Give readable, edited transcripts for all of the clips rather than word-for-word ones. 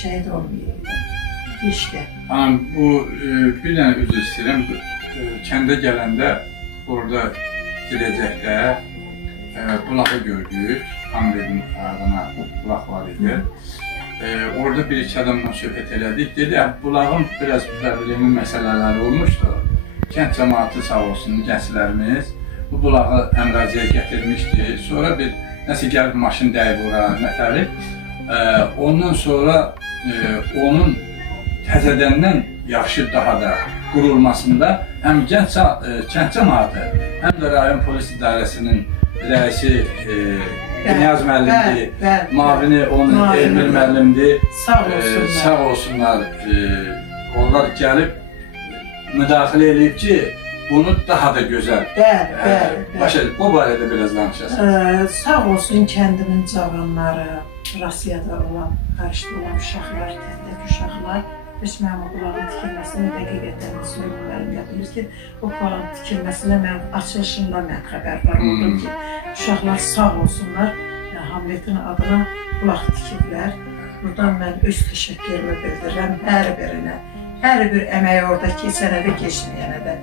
şəhid olmayaydı. İşte. Hanım, bu bir dənə üzr istəyirəm. Kəndə gələndə orada gedəcəkdə bulağı gördük. Hamlerin adına bulaq var idi. Orada bir iki adamla söhbət elədik. Dedi, bulağın biraz problemi məsələləri olmuşdu. Kənd cəmaatı sağ olsun, gənclərimiz bu bulağı əmraziyə gətirmişdi. Sonra bir nəsə gəlib maşın dəyib ora, nətəli. Ondan sonra onun təzədəndən yaxşı daha da qurulmasında həm kənd cəmaatı, həm də rayon polis idarəsinin rəisi Niyaz müəllimdir, mavini onun Elmir müəllimdir. Sağ olsunlar. Onlar gəlib müdaxilə edib ki, bunu daha da gözəl. Başa, bu barədə biraz danışasınız. Sağ olsun kəndimin cavanları, Rusiyada olan, qarşıda olan uşaqlar, kəndəki uşaqlar. Heç mənim o bulağın tikilməsini həqiqətən Süleyman müəllim bilir ki, o bulağın tikilməsində mən açılışında mən xəbərdar oldum ki, uşaqlar sağ olsunlar, Hamletin adına bulaq tikiblər. Buradan mən öz təşəkkürümü bildirirəm hər birinə, hər bir əməyi orada keçənə də keçməyənə də.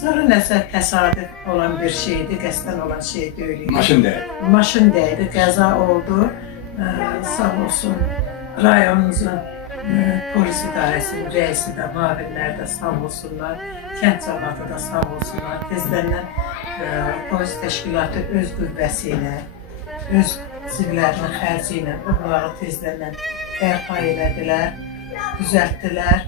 Sonra nəsə təsadüf olan bir şeydi, qəsdən olan şey deyil. Maşın dəydi. Maşın dəydi, qəza oldu. Sağ olsun rayonumuzun polis idarəsinin rəisi də, mavinlər də sağ olsunlar, kənd cəmaatı da sağ olsunlar. Tezdən polis təşkilatı öz qüvvəsi ilə, öz sivlərinin xərci ilə bu bulağı tezdən bərpa elədilər, düzəltdilər.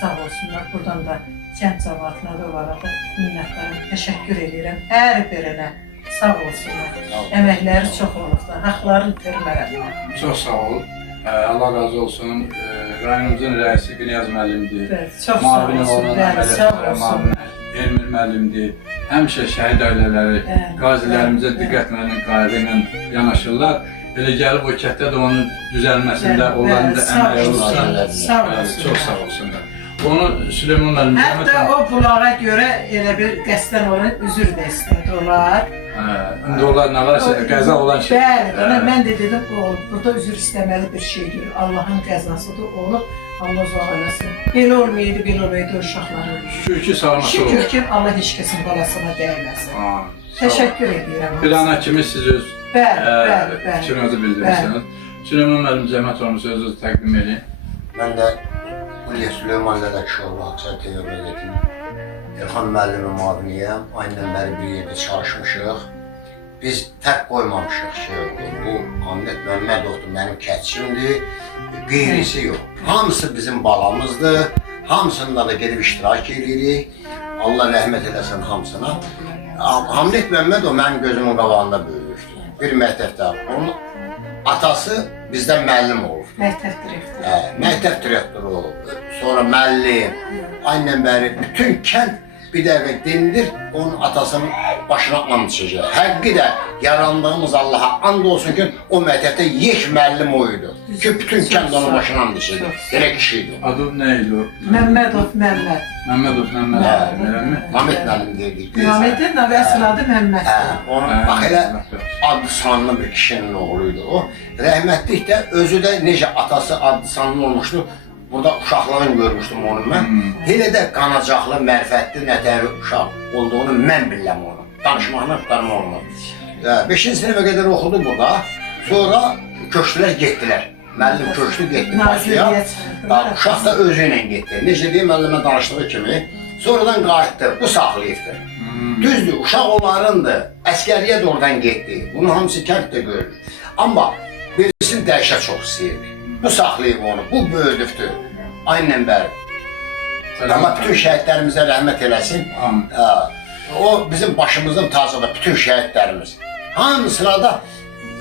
Sağ olsunlar. Buradan da kənd cəmaatına da olaraq minnətlərimi təşəkkür edirəm. Hər birinə sağ olsunlar. Əməkləri çox olubdur, haqlarını görmərəm. Çox sağ olun. Allah razı olsun. Rayonumuzun rəisi Niyaz müəllimdir. Çox sağ olsun. Elmir müəllimdir. Həmişə şəhid ailələri, qazilərimizə diqqətlə, qayğı ilə yanaşırlar. Elə gəlib o kətdə də onun düzəlməsində onların da əməyi olursa, çox sağ olsunlar. Onu Süleyman müəllim... Hətta o bulağa görə elə bir qəsdən olan üzr də istədi olar. İndi onlar nə varsa, qəza olan şey. Bəli, mən də dedim, burada üzr istəməli bir şeydir. Allahın qəzasıdır, olub, Allah zor eləsin. Belə olmayaydı, belə olmayaydı uşaqları. Şükür ki, sağlaması olur. Şükür ki, Allah heç kəsin balasına dəyməsin. Təşəkkür edirəm. Bir ana kimi siz öz fikrinizi bildirirsiniz. Süleyman müəllim, zəhmət olmuş, sözünüzü təqdim edin. Mən də Süleyman Lələkşoğlu Akçay Teoretin Elxan müəllimin maviniyəm. Aynen bəri bir yerdə çalışmışıq. Biz fərq qoymamışıq şey oldu. Bu Hamlet Məmmədovdur, mənim kətçimdir. Qeyrisi yox. Hamısı bizim balamızdır. Hamısında da gedib iştirak edirik. Allah rəhmət eləsin hamısına. Hamlet Məmmədov mənim gözümün qabağında böyüyüşdür. Bir məktəbdə. Onun atası bizdən müəllim olub. Məktəb direktoru. Məktəb direktoru olub. Sonra müəllim. Aynen bəri bütün kənd bir dəqiqə dindir, onun atasının başına and içəcək. Həqqi də yarandığımız Allaha and olsun ki, o məktəbdə yek müəllim oydu. Ki, bütün kənd onun başına and içəcək. Elə kişiydi o. Adı nə idi o? Məmmədov Məmməd. Məmmədov Məmməd. Məmməd müəllim deyildik. Məmmədin də əsl adı Məmməddir. Onun bax elə adlı sanlı bir kişinin oğluydu o. Rəhmətlik də özü də necə atası adlı sanlı olmuşdu. Burada uşaqlarını görmüşdüm onu mən. Elə də qanacaqlı, mərfətli, nətəvi uşaq olduğunu mən biləm onu. Danışmağına tutarma olmadı. 5-ci sinifə qədər oxudu burada. Sonra köçdülər, getdilər. Müəllim köçdü, getdi Bakıya. Uşaq da özü ilə getdi. Necə deyim, müəllimə danışdığı kimi. Sonradan qayıtdı, bu saxlayıbdır. Düzdür, uşaq onlarındır. Əskəriyə də oradan getdi. Bunu hamısı kənddə görür. Amma birisini dəhşət çox istəyirdi. Bu saxlayıb onu, bu böyüdübdür. Aynen bəri. Allah bütün şəhidlərimizə rəhmət eləsin. O bizim başımızın tacıdır, bütün şəhidlərimiz. Hamısına da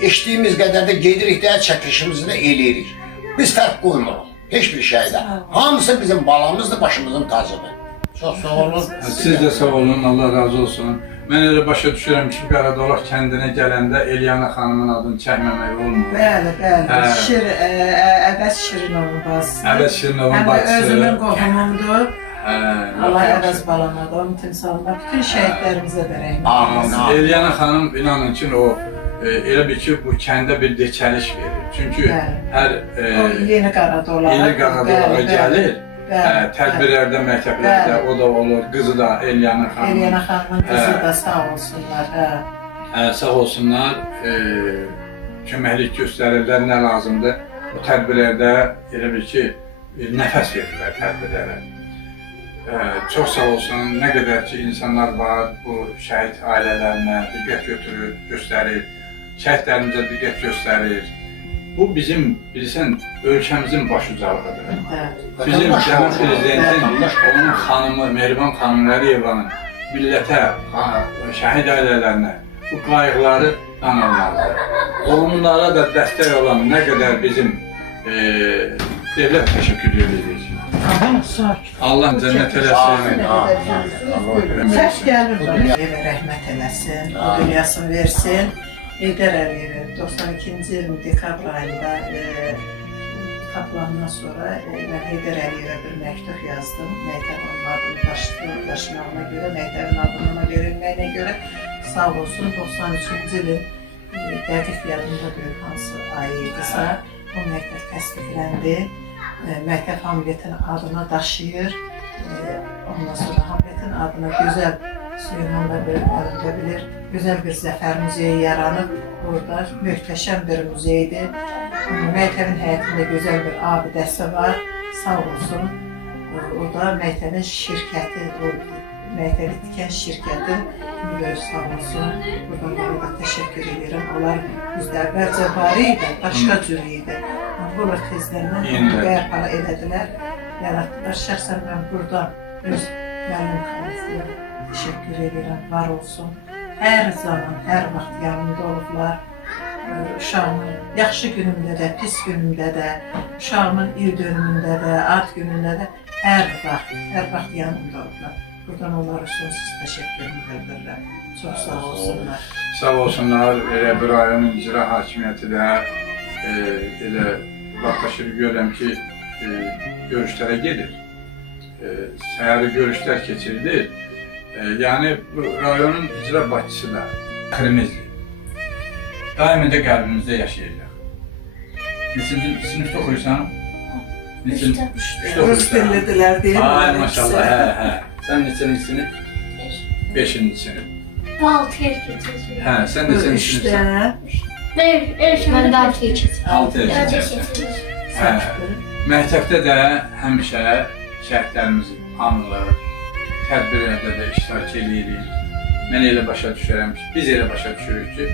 eşitdiyimiz qədər də gedirik də, çəkilişimizi də eləyirik. Biz fərq qoymuruq, heç bir şeydə. Hamısı bizim balamızdır, başımızın tacıdır. Çox sağ olun. Siz də sağ olun, Allah razı olsun. Mən elə başa düşürəm ki, Qaradolaq kəndinə gələndə Elyana xanımın adını çəkməmək olmur. Bəli, Əbəs Şirinovun bacısı. Əbəs Şirinovun bacısı. Özümün qohumumdur. Allah əvəz balamadı, onun timsalında bütün şəhidlərimizə də rəhmət. Elyana xanım inanın ki, o elə bir ki, bu kəndə bir deçəliş verir. Çünki Bəli. hər O yeni Qaradolağa. yeni Qaradolağa gəlir. Bəli, Tədbirlərdə, məktəblərdə Bəli. o da olur. Qızı da Elyanə xanım. Eliyana xanımın qızı da sağ olsunlar. Sağ olsunlar. Köməklik göstərirlər, nə lazımdır. Bu tədbirlərdə elə bil ki, nəfəs verirlər tədbirlərə. Çox sağ olsun, nə qədər ki insanlar var, bu şəhid ailələrinə diqqət göstərir, şəhidlərimizə diqqət göstərir. Bu bizim, bilirsən, ölkəmizin başucalığıdır. Bizim cənab prezidentin, onun xanımı, Mehriban xanım Əliyevanın millətə, şəhid ailələrinə bu qayğıları danılmalıdır. Onlara da dəstək olan nə qədər bizim devlət təşəkkür edir. Allah cənnət eləsin. Səs gəlir, evə rəhmət eləsin, o dünyasını versin. Heydər Əliyev 92-ci ilin dekabr ayında tapılandan sonra mən Heydər Əliyevə bir məktub yazdım. Məktəbin adını daşımağına görə, məktəbin adına verilməyinə görə sağ olsun 93-cü ilin dəqiq yadında deyil hansı ayı idisə, o məktəb təsdiqləndi. Məktəb Hamletin adına daşıyır. Ondan sonra Hamletin adına gözəl Süleyman da əlində bilir, gözəl bir zəfər muzeyi yaranıb burada. Möhtəşəm bir muzeydir. Məktəbin həyətində gözəl bir abidəsi var. Sağ olsun. O da məktəbin şirkəti, məktəbi tikən şirkəti müdürü sağ olsun. Buradan onlara da təşəkkür edirəm. Onlar bizdə əvvəlcə var idi, başqa cür idi. Bunlar tezlərindən bərpa elədilər, yaratdılar. Şəxsən mən burada öz müəllim xaləsinə təşəkkür edirəm, var olsun. Hər zaman, hər vaxt yanımda olublar. Uşağımın yaxşı günümdə də, pis günümdə də, uşağımın il dönümündə də, ad günündə də hər vaxt yanımda olublar. Buradan onlara sonsuz təşəkkürümü bildirirəm. Çox sağ olsunlar. Sağ olsunlar, elə bir rayon icra hakimiyyəti də elə vaxtaşırı görürəm ki, görüşlərə gedir. Səhəri görüşlər keçirilir. Yəni, rayonun icra başçısı da xərimizdir. Daim də qəlbimizdə yaşayacaq. Neçinci sinifdə oxuyursan? Neçinci Rus dillidirlər deyil mi? Ay, maşallah, hə. Sən neçinci sinif? 5-ci sinif. 6 yer keçəcək. Hə, sən neçinci sinifsən? Mən də 6 yer keçəcək. 6 yaşındasın. Hə. Məktəbdə də həmişə şəhidlərimiz anılır, tədbirlərdə də iştirak edirik. Mən elə başa düşürəm ki, biz elə başa düşürük ki,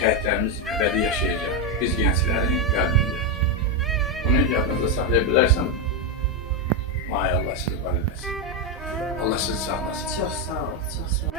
şəhidlərimiz əbədi yaşayacaq, biz gənclərin qəlbində. Bunu yadınızda saxlaya bilərsən, vay Allah sizi var eləsin. Allah sizi sağlasın. Çox sağ ol, çox sağ ol.